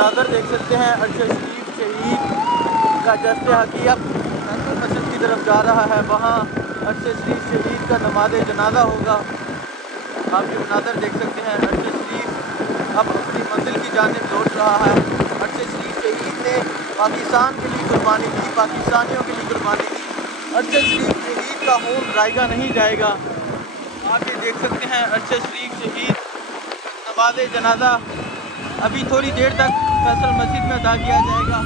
मनाज़र देख सकते हैं। अरशद शरीफ शहीद का जश्न हकीकत फैसल मस्जिद की तरफ जा रहा है। वहाँ अरशद शरीफ शहीद का नमाज जनाजा होगा। आप ये मनाज़र देख सकते हैं। अरशद शरीफ अब अपनी मंजिल की जानिब लौट रहा है। अरशद शरीफ शहीद ने पाकिस्तान के लिए कुर्बानी दी, पाकिस्तानियों के लिए कुर्बानी दी। अरशद शरीफ शहीद का खून जाएगा नहीं जाएगा। आप ये देख सकते हैं। अरशद शरीफ शहीद नमाज जनाजा अभी थोड़ी देर तक फैसल मस्जिद में अदा किया जाएगा।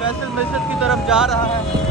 फैसल मस्जिद की तरफ जा रहा है।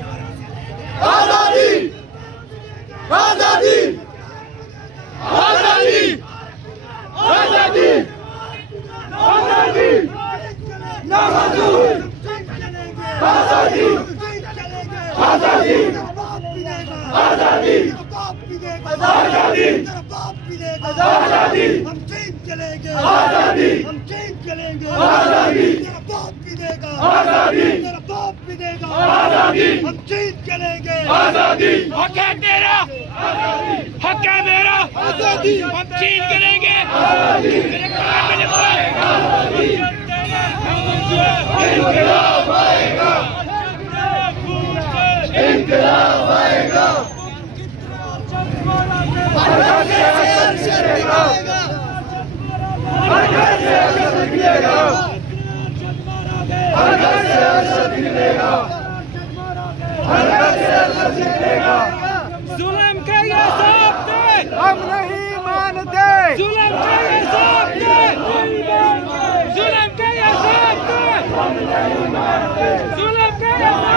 आजादी आजादी आजादी आजादी आजादी ना मंजूर आजादी आजादी आजादी आजादी आजादी हम ठीक चलेंगे आजादी हम ठीक चलेंगे आजादी तेरा बाप भी देगा आजादी तेरा बाप भी देगा आजादी हम ठीक चलेंगे आजादी हक है तेरा आजादी हक है मेरा आजादी हम ठीक चलेंगे आजादी तेरे कान में लिखा है आजादी इंकलाब आएगा इंकलाब आएगा हर घर से अर्शद निकलेगा हर घर से अर्शद निकलेगा हर घर से अर्शद निकलेगा हर घर से अर्शद निकलेगा जुल्म के ये साबते हम नहीं मानते जुल्म के ये साबते जुल्म के ये साबते हम नहीं मानते जुल्म के ये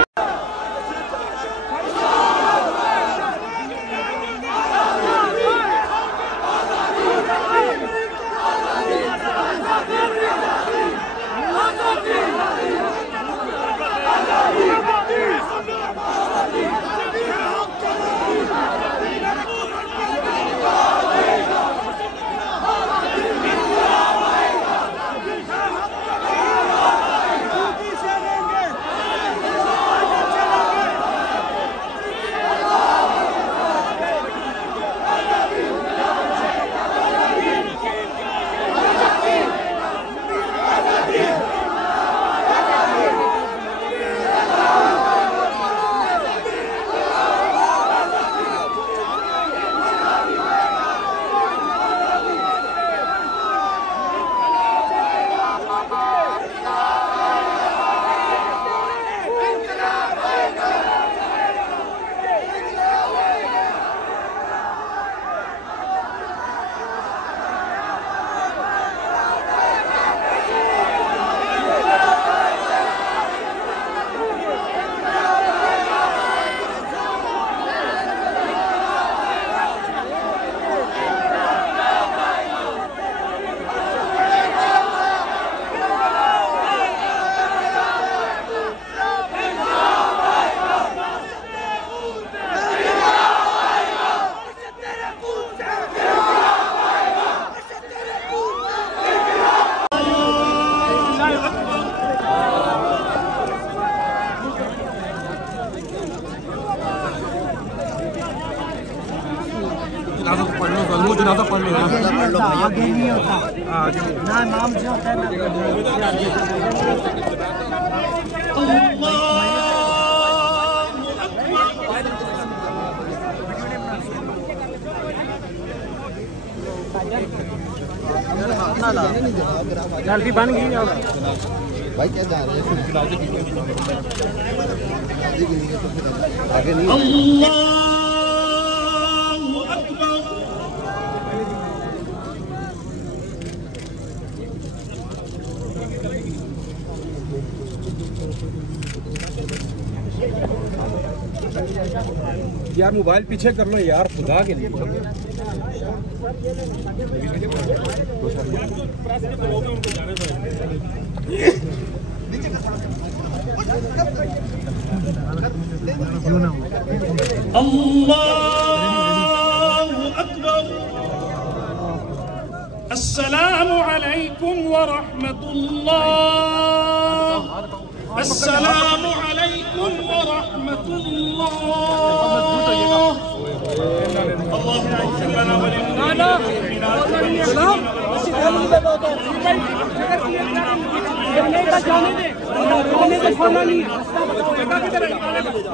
जनाजा पढ़ लो आगे नहीं होता ना नाम से होता है जल्दी बन गई भाई क्या जा रहे हैं आगे नहीं यार मोबाइल पीछे कर लो यार खुदा के लिए अल्लाहु अकबर अस्सलामु अलैकुम व रहमतुल्लाह अस्सलामु अलैकुम व रहमतुल्लाह अल्लाहुम्मा इग़फिर लना व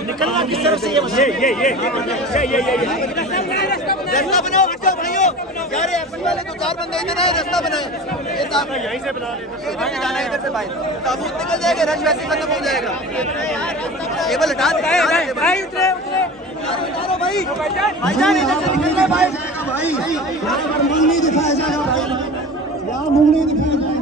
निकलना किस तरफ से ये रास्ता बनाओ हटो भाइयों यार अपन वाले तो चार बंदे इधर आए रास्ता बनाए ये साहब यहीं से बना लेते हैं इधर से जाना है इधर से भाई ताबूत निकल जाएगा रश वैसे खत्म हो जाएगा केवल हटा दे भाई उतरे उतरे उतारो भाई भाईजान इधर से निकल रहे भाई भाई मुंह नहीं दिखाया जाएगा भाई यहां मुंह नहीं दिखाया जाएगा